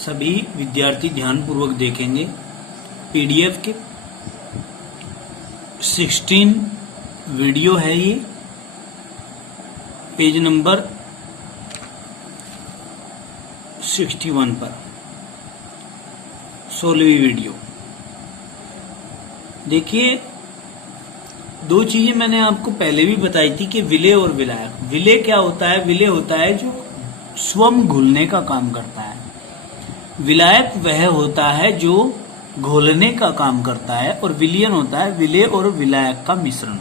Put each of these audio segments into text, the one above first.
सभी विद्यार्थी ध्यानपूर्वक देखेंगे। पीडीएफ के 16 वीडियो है ये, पेज नंबर 61 पर 16वीं वीडियो। देखिए, दो चीजें मैंने आपको पहले भी बताई थी कि विलय और विलायक। विलय क्या होता है? विलय होता है जो स्वयं घुलने का काम करता है। विलायक वह होता है जो घोलने का काम करता है, और विलयन होता है विलय और विलायक का मिश्रण।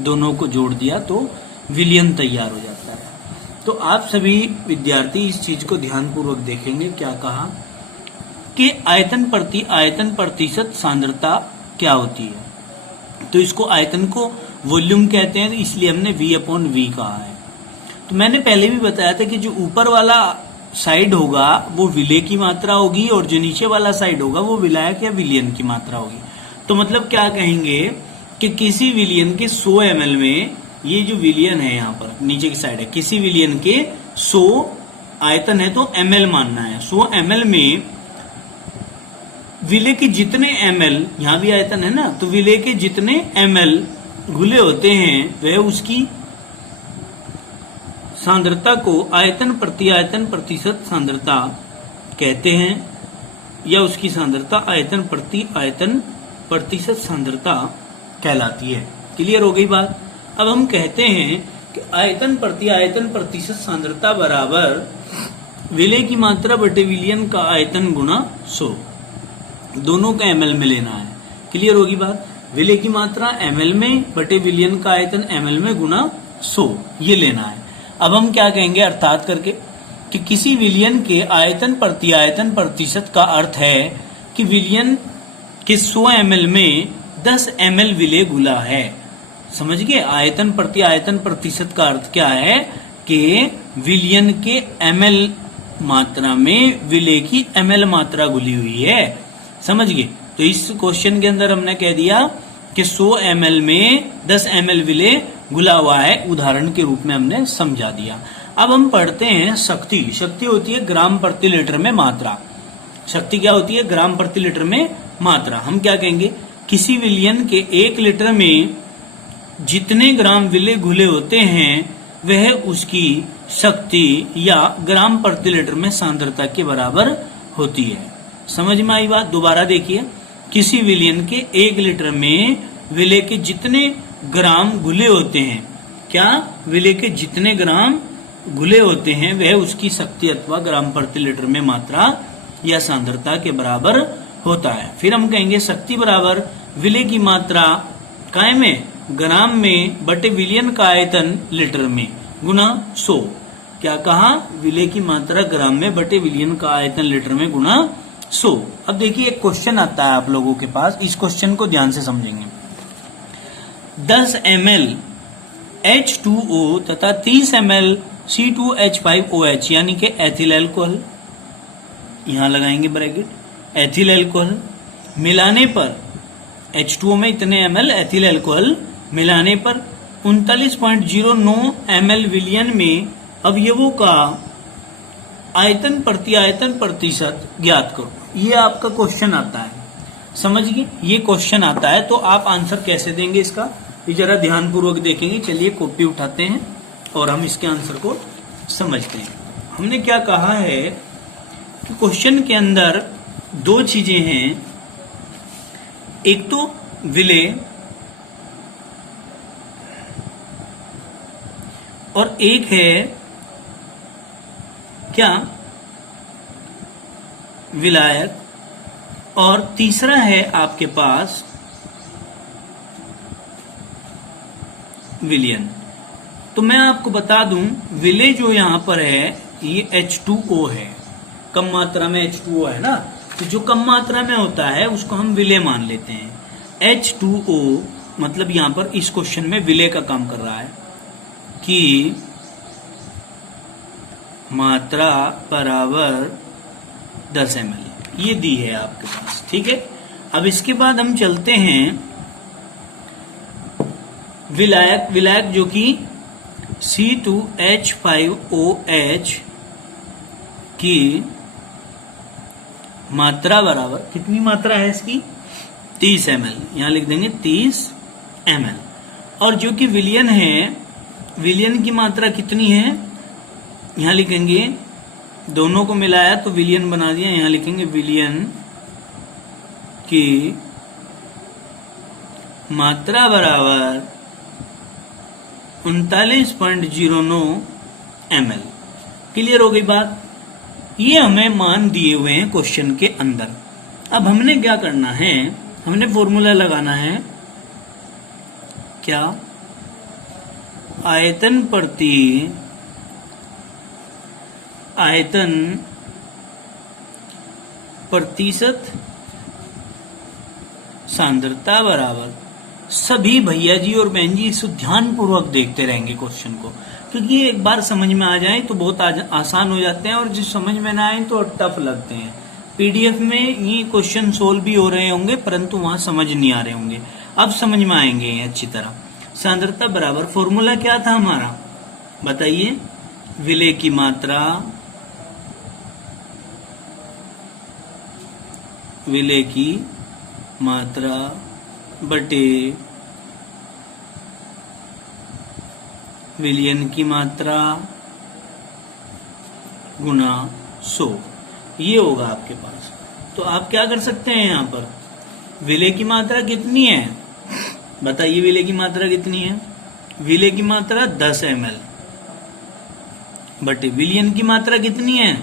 दोनों को जोड़ दिया तो विलयन तैयार हो जाता है। तो आप सभी विद्यार्थी इस चीज को ध्यानपूर्वक देखेंगे। क्या कहा कि आयतन प्रति आयतन प्रतिशत सांद्रता क्या होती है। तो इसको आयतन को वॉल्यूम कहते हैं, इसलिए हमने V/V कहा है। तो मैंने पहले भी बताया था कि जो ऊपर वाला साइड होगा वो विलय की मात्रा होगी, और जो नीचे वाला साइड होगा वो विलायक या विलयन की मात्रा होगी। तो मतलब क्या कहेंगे कि किसी विलयन के 100 ml में, ये जो विलयन है यहाँ पर नीचे की साइड है, किसी विलयन के 100 आयतन है तो ml मानना है। 100 ml में विलय के जितने ml, यहाँ भी आयतन है ना, तो विलय के जितने ml घुले होते हैं वह उसकी सांद्रता को आयतन प्रति आयतन प्रतिशत सांद्रता कहते हैं, या उसकी सांद्रता आयतन प्रति आयतन प्रतिशत सांद्रता कहलाती है। क्लियर हो गई बात? अब हम कहते हैं कि आयतन प्रति आयतन प्रतिशत सांद्रता बराबर विलय की मात्रा बटे विलयन का आयतन गुणा 100। दोनों का ml में लेना है। क्लियर होगी बात? विलय की मात्रा ml में बटे विलयन का आयतन ml में गुणा 100, ये लेना है। अब हम क्या कहेंगे अर्थात करके कि किसी विलयन के आयतन प्रति आयतन प्रतिशत का अर्थ है कि विलयन के 100 ml में 10 ml विलय घुला है। समझ गए? आयतन प्रति आयतन प्रतिशत का अर्थ क्या है कि विलयन के ml मात्रा में विलय की ml मात्रा घुली हुई है। समझ गए? तो इस क्वेश्चन के अंदर हमने कह दिया कि 100 ml में 10 ml विलय घुला हुआ है, उदाहरण के रूप में हमने समझा दिया। अब हम पढ़ते हैं शक्ति। शक्ति होती है ग्राम प्रति लीटर में मात्रा। शक्ति क्या होती है? ग्राम प्रति लीटर में मात्रा। हम क्या कहेंगे? किसी विलयन के 1 लीटर में जितने ग्राम विलय घुले होते हैं वह उसकी शक्ति या ग्राम प्रति लीटर में सांद्रता के बराबर होती है। समझ में आई बात? दोबारा देखिए, किसी विलयन के 1 लीटर में विलय के जितने ग्राम घुले होते हैं, क्या विलय के जितने ग्राम घुले होते हैं वह उसकी शक्ति अथवा ग्राम प्रति लीटर में मात्रा या सांद्रता के बराबर होता है। फिर हम कहेंगे शक्ति बराबर विलय की मात्रा काय में? ग्राम में बटे विलयन का आयतन लीटर में गुना 100। क्या कहा? विलय की मात्रा ग्राम में बटे विलयन का आयतन लीटर में गुना 100। अब देखिए, एक क्वेश्चन आता है आप लोगों के पास, इस क्वेश्चन को ध्यान से समझेंगे। 10 ml H2O तथा 30 ml C2H5OH यानी कि एथिल अल्कोहल, यहां लगाएंगे ब्रैकेट, एथिल अल्कोहल मिलाने पर H2O में इतने ml एथिल अल्कोहल मिलाने पर 39.09 ml विलयन में अवयवों का आयतन प्रति आयतन प्रतिशत ज्ञात करो। ये आपका क्वेश्चन आता है। समझ गए? ये क्वेश्चन आता है तो आप आंसर कैसे देंगे इसका, ये जरा ध्यान पूर्वक देखेंगे। चलिए कॉपी उठाते हैं और हम इसके आंसर को समझते हैं। हमने क्या कहा है कि क्वेश्चन के अंदर दो चीजें हैं, एक तो विलय और एक है क्या? विलायक, और तीसरा है आपके पास विलयन। तो मैं आपको बता दूं, विलय जो यहां पर है ये H2O है, कम मात्रा में H2O है ना, तो जो कम मात्रा में होता है उसको हम विलय मान लेते हैं। H2O मतलब यहां पर इस क्वेश्चन में विलय का काम कर रहा है कि मात्रा बराबर 10 ml, ये दी है आपके पास। ठीक है, अब इसके बाद हम चलते हैं विलायक। विलायक जो कि C2H5OH की मात्रा बराबर, कितनी मात्रा है इसकी, 30 ml, यहां लिख देंगे 30 ml। और जो कि विलियन है, विलियन की मात्रा कितनी है, यहां लिखेंगे, दोनों को मिलाया तो विलियन बना दिया, यहां लिखेंगे विलियन की मात्रा बराबर 39.09 ml। क्लियर हो गई बात। ये हमें मान दिए हुए हैं क्वेश्चन के अंदर। अब हमने क्या करना है, हमने फॉर्मूला लगाना है, क्या, आयतन प्रतिशत सांद्रता बराबर, सभी भैया जी और बहन जी इस ध्यान पूर्वक देखते रहेंगे क्वेश्चन को, क्योंकि एक बार समझ में आ जाए तो बहुत आसान हो जाते हैं, और जो समझ में ना आए तो टफ लगते हैं। पीडीएफ में ये क्वेश्चन सोल्व भी हो रहे होंगे, परंतु वहां समझ नहीं आ रहे होंगे, अब समझ में आएंगे अच्छी तरह। सांद्रता बराबर, फॉर्मूला क्या था हमारा, बताइए, विलेय की मात्रा, विलेय की मात्रा बटे विलियन की मात्रा गुना 100, ये होगा आपके पास। तो आप क्या कर सकते हैं, यहां पर विलेय की मात्रा कितनी है, बताइए, विलेय की मात्रा कितनी है, विलेय की मात्रा 10 ml बटे विलियन की मात्रा कितनी है,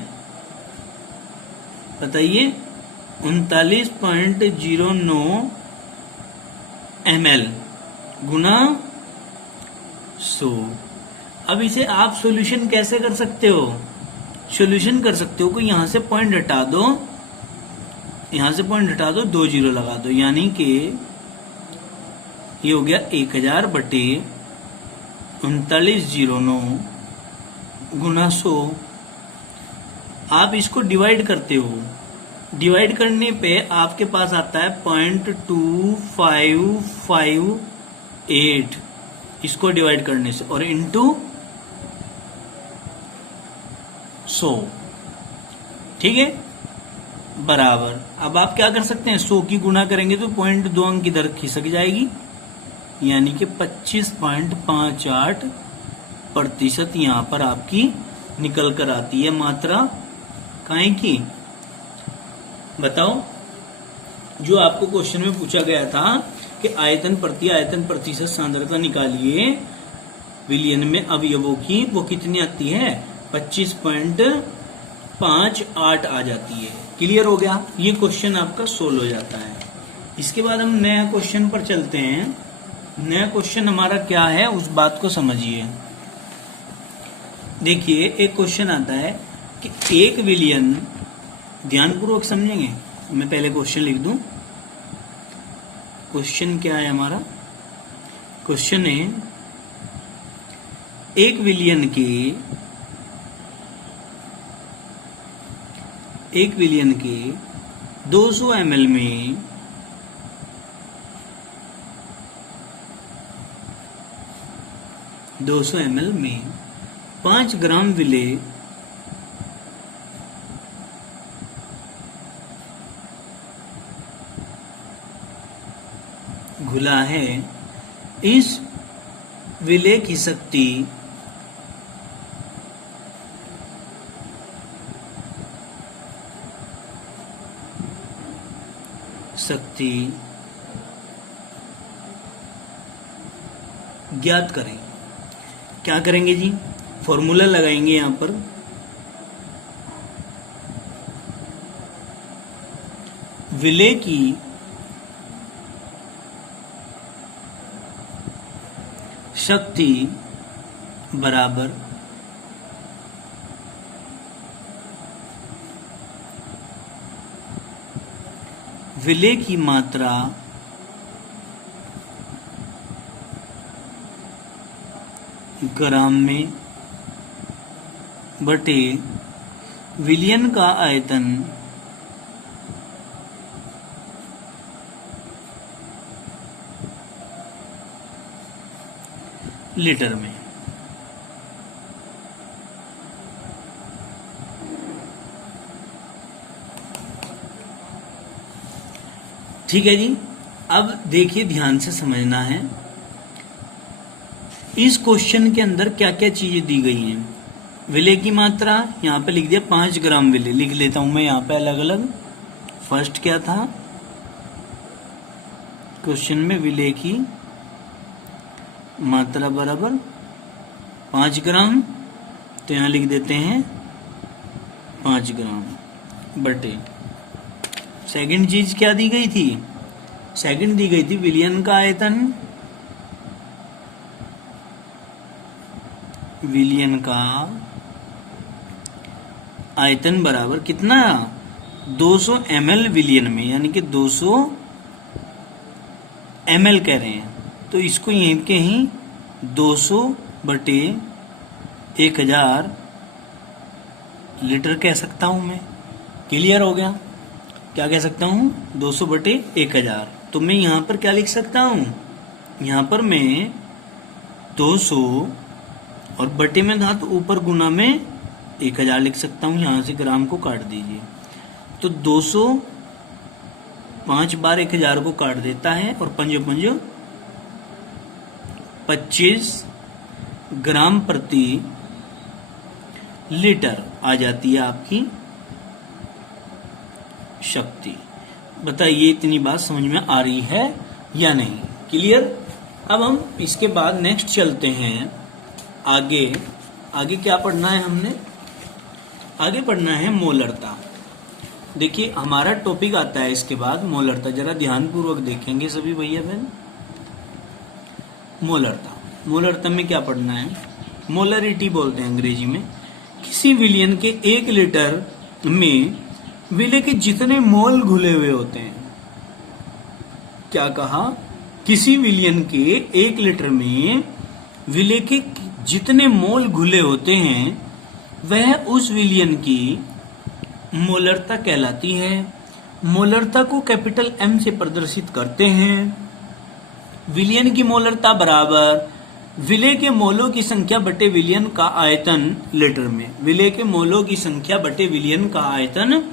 बताइए, 39.09 ml गुना 100। अब इसे आप सॉल्यूशन कैसे कर सकते हो, सॉल्यूशन कर सकते हो कि यहां से पॉइंट हटा दो, यहां से पॉइंट हटा दो, 2 जीरो लगा दो, यानी कि ये हो गया 1000 बटे 3909 गुना 100। आप इसको डिवाइड करते हो, डिवाइड करने पे आपके पास आता है 0.2558, इसको डिवाइड करने से, और इंटू 100, ठीक है, बराबर। अब आप क्या कर सकते हैं, 100 की गुना करेंगे तो 0.2 अंक इधर खिसक जाएगी, यानी कि 25.58% यहां पर आपकी निकल कर आती है मात्रा काहे की। बताओ, जो आपको क्वेश्चन में पूछा गया था कि आयतन प्रतिशत सांद्रता निकालिए विलियन में अवयवों की, वो कितनी आती है, 25.58 आ जाती है। क्लियर हो गया, ये क्वेश्चन आपका सोल्व हो जाता है। इसके बाद हम नया क्वेश्चन पर चलते हैं। नया क्वेश्चन हमारा क्या है, उस बात को समझिए। देखिए, एक क्वेश्चन आता है कि एक विलियन, ध्यानपूर्वक समझेंगे, मैं पहले क्वेश्चन लिख दूं। क्वेश्चन क्या है हमारा, क्वेश्चन है, एक विलियन के 200 ml में 5 ग्राम विलेय घुला है। इस विलेय की शक्ति ज्ञात करें। क्या करेंगे जी, फॉर्मूला लगाएंगे यहां पर, विलेय की शक्ति बराबर विलेय की मात्रा ग्राम में बटे विलियन का आयतन लीटर में। ठीक है जी। अब देखिए, ध्यान से समझना है इस क्वेश्चन के अंदर क्या क्या चीजें दी गई हैं। विलेय की मात्रा यहाँ पे लिख दिया 5 ग्राम विलेय, लिख लेता हूं मैं यहाँ पे अलग अलग। फर्स्ट क्या था क्वेश्चन में, विलेय की मात्रा बराबर 5 ग्राम, तो यहाँ लिख देते हैं 5 ग्राम बटे। सेकंड चीज क्या दी गई थी, सेकंड दी गई थी विलयन का आयतन, विलयन का आयतन बराबर कितना, 200 ml विलयन में, यानी कि 200 ml कह रहे हैं, तो इसको यहीं के ही 200 बटे 1000 लीटर कह सकता हूं मैं। क्लियर हो गया, क्या कह सकता हूं, 200 बटे 1000। तो मैं यहां पर क्या लिख सकता हूं, यहां पर मैं 200 और बटे में था तो ऊपर गुना में 1000 लिख सकता हूं। यहां से ग्राम को काट दीजिए, तो 200 5 बार 1000 को काट देता है और 5 25 ग्राम प्रति लीटर आ जाती है आपकी शक्ति। बताइए इतनी बात समझ में आ रही है या नहीं। क्लियर। अब हम इसके बाद नेक्स्ट चलते हैं आगे। आगे क्या पढ़ना है हमने, आगे पढ़ना है मोलरता। देखिए हमारा टॉपिक आता है इसके बाद मोलरता, जरा ध्यान पूर्वक देखेंगे सभी भैया बहन। मोलरता, मोलरता में क्या पढ़ना है, मोलरिटी बोलते हैं अंग्रेजी में। किसी विलयन के 1 लीटर में विलय के जितने मोल घुले हुए होते हैं, क्या कहा, किसी विलयन के 1 लीटर में विलय के जितने मोल घुले होते हैं वह उस विलयन की मोलरता कहलाती है। मोलरता को कैपिटल M से प्रदर्शित करते हैं। विलयन की मोलरता बराबर विलय के मोलों की संख्या बटे विलयन का आयतन लीटर में। विलय के मोलों की संख्या बटे विलयन का आयतन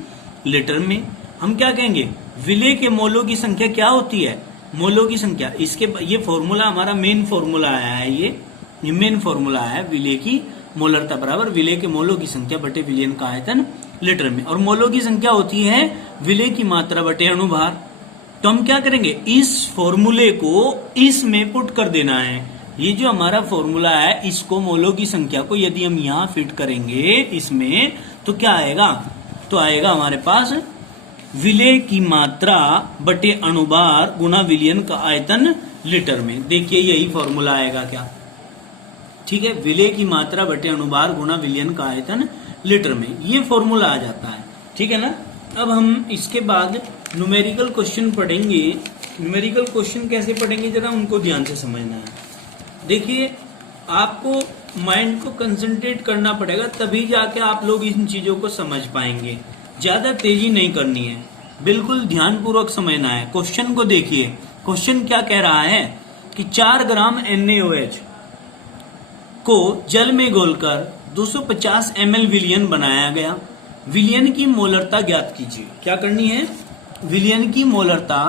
लीटर में। हम क्या कहेंगे, विलय के मोलों की संख्या क्या होती है, मोलों की संख्या। इसके ये फॉर्मूला हमारा मेन फॉर्मूला आया है, ये मेन फॉर्मूला आया है। विलय की मोलरता बराबर विलय के मोलों की संख्या बटे विलयन का आयतन लीटर में। और मोलों की संख्या होती है विलय की मात्रा बटे अणुभार। तो हम क्या करेंगे, इस फॉर्मूले को इसमें पुट कर देना है। ये जो हमारा फॉर्मूला है, इसको मोलों की संख्या को यदि हम यहाँ फिट करेंगे इसमें, तो क्या आएगा, तो आएगा हमारे पास विलय की मात्रा बटे अणुभार गुना विलयन का आयतन लीटर में। देखिए यही फॉर्मूला आएगा क्या, ठीक है, विलय की मात्रा बटे अणुभार गुना विलयन का आयतन लीटर में, ये फॉर्मूला आ जाता है। ठीक है ना। अब हम इसके बाद न्यूमेरिकल क्वेश्चन पढ़ेंगे। न्यूमेरिकल क्वेश्चन कैसे पढ़ेंगे, जरा उनको ध्यान से समझना है। देखिए आपको माइंड को कंसंट्रेट करना पड़ेगा, तभी जाके आप लोग इन चीजों को समझ पाएंगे। ज्यादा तेजी नहीं करनी है, बिल्कुल ध्यान पूर्वक समझना है। क्वेश्चन को देखिए, क्वेश्चन क्या कह रहा है कि 4 ग्राम NaOH को जल में घोलकर 250 ml विलयन बनाया गया। विलयन की मोलरता ज्ञात कीजिए। क्या करनी है, विलयन की मोलरता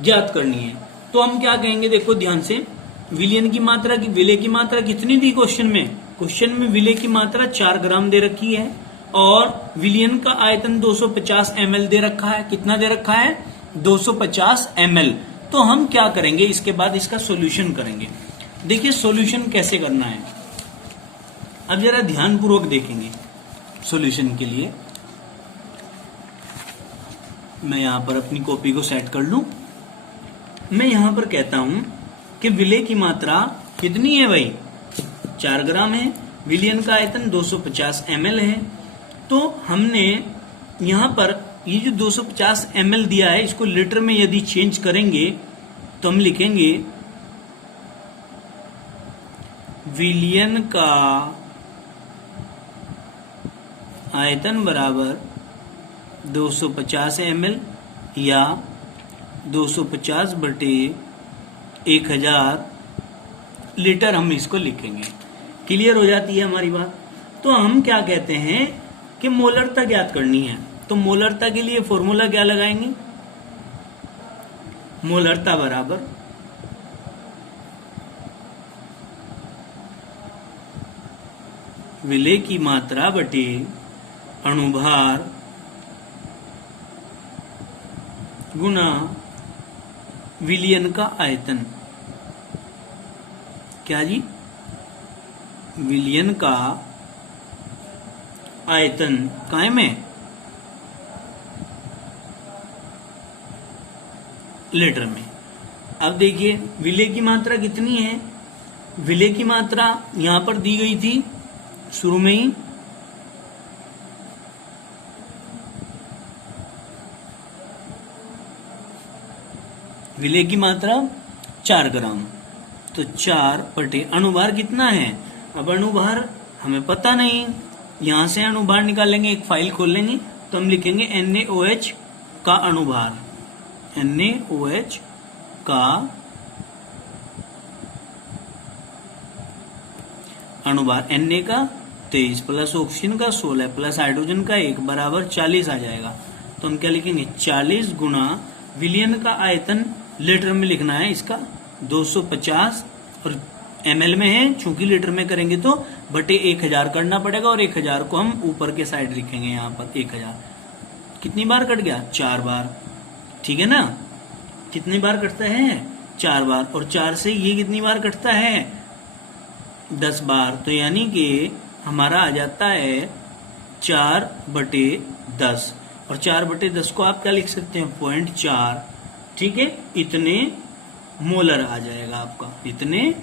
ज्ञात करनी है। तो हम क्या कहेंगे, देखो ध्यान से, विलयन की मात्रा की, विलय की मात्रा कितनी दी क्वेश्चन में, क्वेश्चन में विलय की मात्रा 4 ग्राम दे रखी है और विलयन का आयतन 250 ml दे रखा है। कितना दे रखा है, 250 ml। तो हम क्या करेंगे, इसके बाद इसका सॉल्यूशन करेंगे। देखिए सॉल्यूशन कैसे करना है, अब जरा ध्यान पूर्वक देखेंगे। सॉल्यूशन के लिए मैं यहां पर अपनी कॉपी को सेट कर लूं। मैं यहां पर कहता हूं कि विलय की मात्रा कितनी है भाई, 4 ग्राम है। विलयन का आयतन 250 ml है। तो हमने यहां पर ये जो 250 ml दिया है, इसको लीटर में यदि चेंज करेंगे तो हम लिखेंगे विलयन का आयतन बराबर 250 ml या 250 बटे 1000 लीटर हम इसको लिखेंगे। क्लियर हो जाती है हमारी बात। तो हम क्या कहते हैं कि मोलरता ज्ञात करनी है। तो मोलरता के लिए फॉर्मूला क्या लगाएंगे, मोलरता बराबर विलेय की मात्रा बटे अणुभार गुना विलयन का आयतन। क्या जी? विलयन का आयतन काय में? लीटर में। अब देखिए विलेय की मात्रा कितनी है। विलेय की मात्रा यहां पर दी गई थी शुरू में ही, विलेय की मात्रा 4 ग्राम। तो 4 बटे अणुभार कितना है? अब अणुभार हमें पता नहीं, यहां से अणुभार निकालेंगे, एक फाइल खोल लेंगे तो हम लिखेंगे NaOH का अणुभार, NaOH का अणुभार, Na का 23 प्लस ऑक्सीजन का 16 प्लस हाइड्रोजन का 1 बराबर 40 आ जाएगा। तो हम क्या लिखेंगे? 40 गुना विलयन का आयतन लीटर में लिखना है इसका 250 और ml में है, चूंकि लीटर में करेंगे तो बटे 1000 करना पड़ेगा और 1000 को हम ऊपर के साइड लिखेंगे। यहाँ पर 1000 कितनी बार कट गया? 4 बार। ठीक है ना? कितनी बार कटता है? 4 बार। और 4 से ये कितनी बार कटता है? 10 बार। तो यानी कि हमारा आ जाता है 4/10 और 4/10 को आप क्या लिख सकते हैं? 0.4। ठीक है, इतने मोलर आ जाएगा आपका, इतने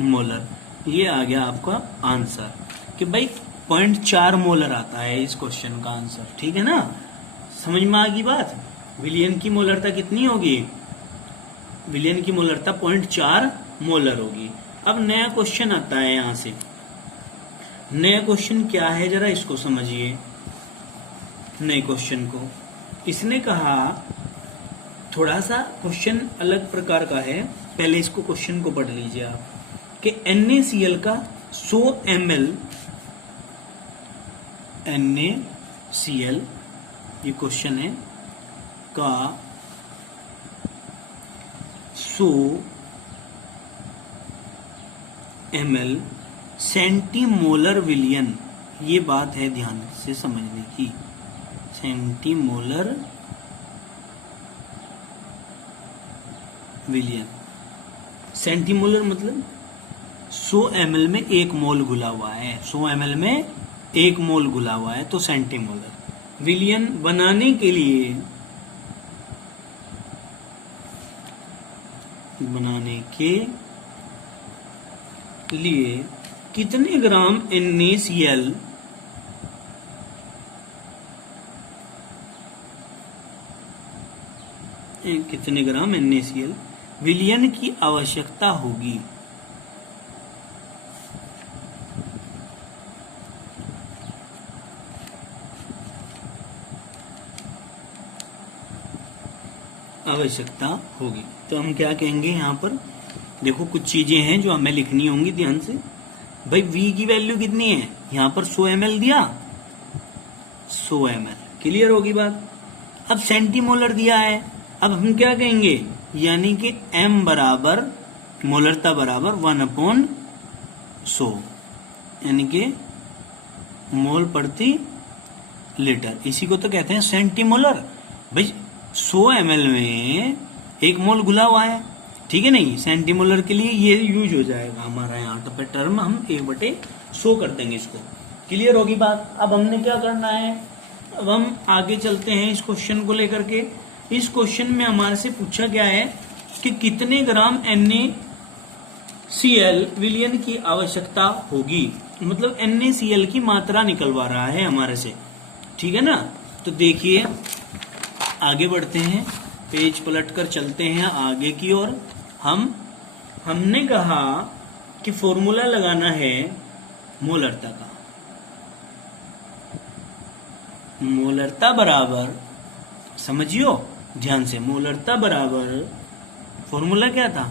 मोलर। ये आ गया आपका आंसर कि भाई 0.4 मोलर आता है इस क्वेश्चन का आंसर। ठीक है ना? समझ में आ गई बात? विलयन की मोलरता कितनी होगी? विलयन की मोलरता 0.4 मोलर होगी। अब नया क्वेश्चन आता है यहां से। नया क्वेश्चन क्या है जरा इसको समझिए। नए क्वेश्चन को इसने कहा, थोड़ा सा क्वेश्चन अलग प्रकार का है, पहले इसको क्वेश्चन को पढ़ लीजिए आप कि NaCl का 100 ml, NaCl ये क्वेश्चन है का 100 ml सेंटीमोलर विलयन, ये बात है ध्यान से समझने की। सेंटीमोलर विलयन, सेंटीमोलर मतलब 100 ml में 1 मोल घुला हुआ है, 100 ml में 1 मोल घुला हुआ है, तो सेंटीमोलर विलयन बनाने के लिए कितने ग्राम NaCl विलयन की आवश्यकता होगी। तो हम क्या कहेंगे यहाँ पर? देखो कुछ चीजें हैं जो हमें लिखनी होंगी ध्यान से। भाई V की वैल्यू कितनी है? यहाँ पर 100 ml दिया, 100 ml, क्लियर होगी बात। अब सेंटीमोलर दिया है, अब हम क्या कहेंगे? यानी कि M बराबर मोलरता बराबर 1/100, यानी कि मोल प्रति लीटर। इसी को तो कहते हैं सेंटीमोलर। भाई 100 ml में 1 मोल घुला हुआ है, ठीक है नहीं? सेंटीमोलर के लिए ये यूज हो जाएगा हमारा यहाँ पे टर्म, हम 1/100 कर देंगे इसको। क्लियर होगी बात? अब हमने क्या करना है? अब हम आगे चलते हैं इस क्वेश्चन को लेकर के। इस क्वेश्चन में हमारे से पूछा गया है कि कितने ग्राम NaCl विलयन की आवश्यकता होगी, मतलब NaCl की मात्रा निकलवा रहा है हमारे से। ठीक है ना? तो देखिए आगे बढ़ते हैं, पेज पलटकर चलते हैं आगे की ओर। हमने कहा कि फॉर्मूला लगाना है मोलरता का। मोलरता बराबर, समझियो ध्यान से, मोलरता बराबर फॉर्मूला क्या था?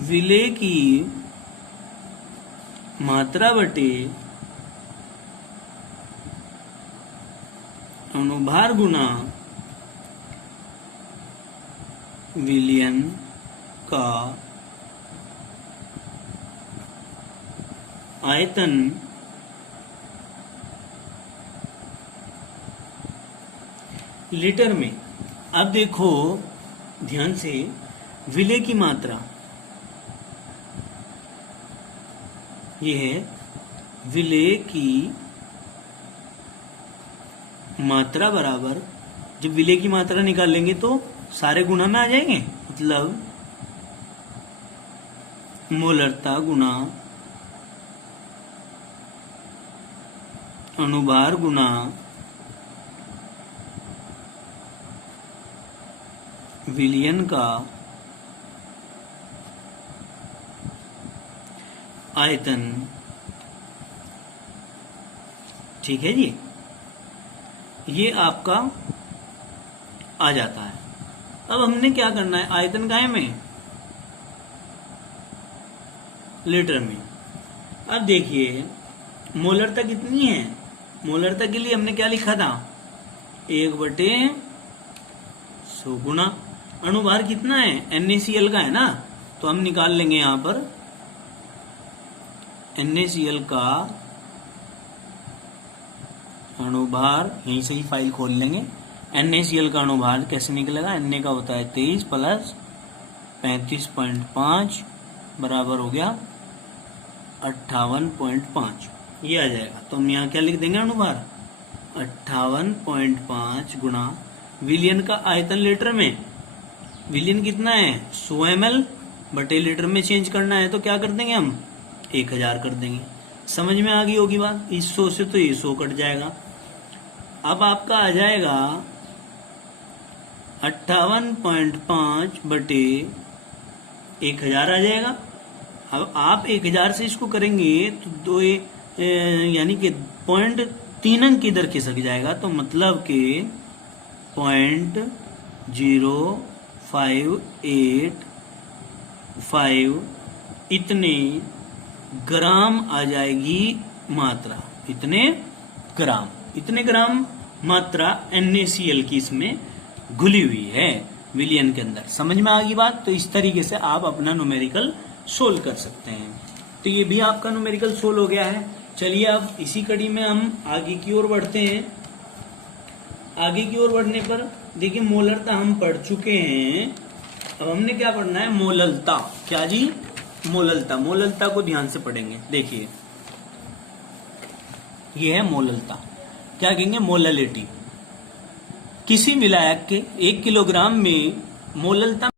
विलेय की मात्रा बटे अणुभार गुना विलयन का आयतन लीटर में। अब देखो ध्यान से, विलय की मात्रा ये है, विलय की मात्रा बराबर, जब विलय की मात्रा निकालेंगे तो सारे गुणा में आ जाएंगे, मतलब मोलरता गुणा अनुभार गुणा विलयन का आयतन। ठीक है जी, ये आपका आ जाता है। अब हमने क्या करना है, आयतन काय में, लीटर में। अब देखिए मोलरता कितनी है, मोलरता के लिए हमने क्या लिखा था, 1/100 गुना अनुभार कितना है, NaCl का है ना, तो हम निकाल लेंगे यहां पर NaCl का अनुभार, यहीं से ही फाइल खोल लेंगे। NaCl का अनुभार कैसे निकलेगा, Na का होता है 23 प्लस 35.5 बराबर हो गया 58.5, ये आ जाएगा। तो हम यहाँ क्या लिख देंगे, अनुभार 58.5 गुणा विलयन का आयतन लीटर में। विलयन कितना है, 100 ml बटे लीटर में चेंज करना है, तो क्या कर देंगे हम, 1000 कर देंगे। समझ में आ गई होगी बात, इस 100 से तो ये 100 कट जाएगा। अब आपका आ जाएगा 58.5 बटे 1000 आ जाएगा। अब आप 1000 से इसको करेंगे तो दो यानी कि 0.3 अंक इधर खिसक जाएगा, तो मतलब कि 0.0585 इतने ग्राम आ जाएगी मात्रा, इतने ग्राम मात्रा NaCl की इसमें घुली हुई है विलयन के अंदर। समझ में आ गई बात। तो इस तरीके से आप अपना न्यूमेरिकल सोल्व कर सकते हैं। तो ये भी आपका न्यूमेरिकल सोल्व हो गया है। चलिए अब इसी कड़ी में हम आगे की ओर बढ़ते हैं। आगे की ओर बढ़ने पर देखिए मोलरता हम पढ़ चुके हैं, अब हमने क्या पढ़ना है, मोललता। क्या जी, मोललता। मोललता को ध्यान से पढ़ेंगे। देखिए ये है मोललता, क्या कहेंगे, मोललिटी। किसी विलायक के 1 किलोग्राम में मोललता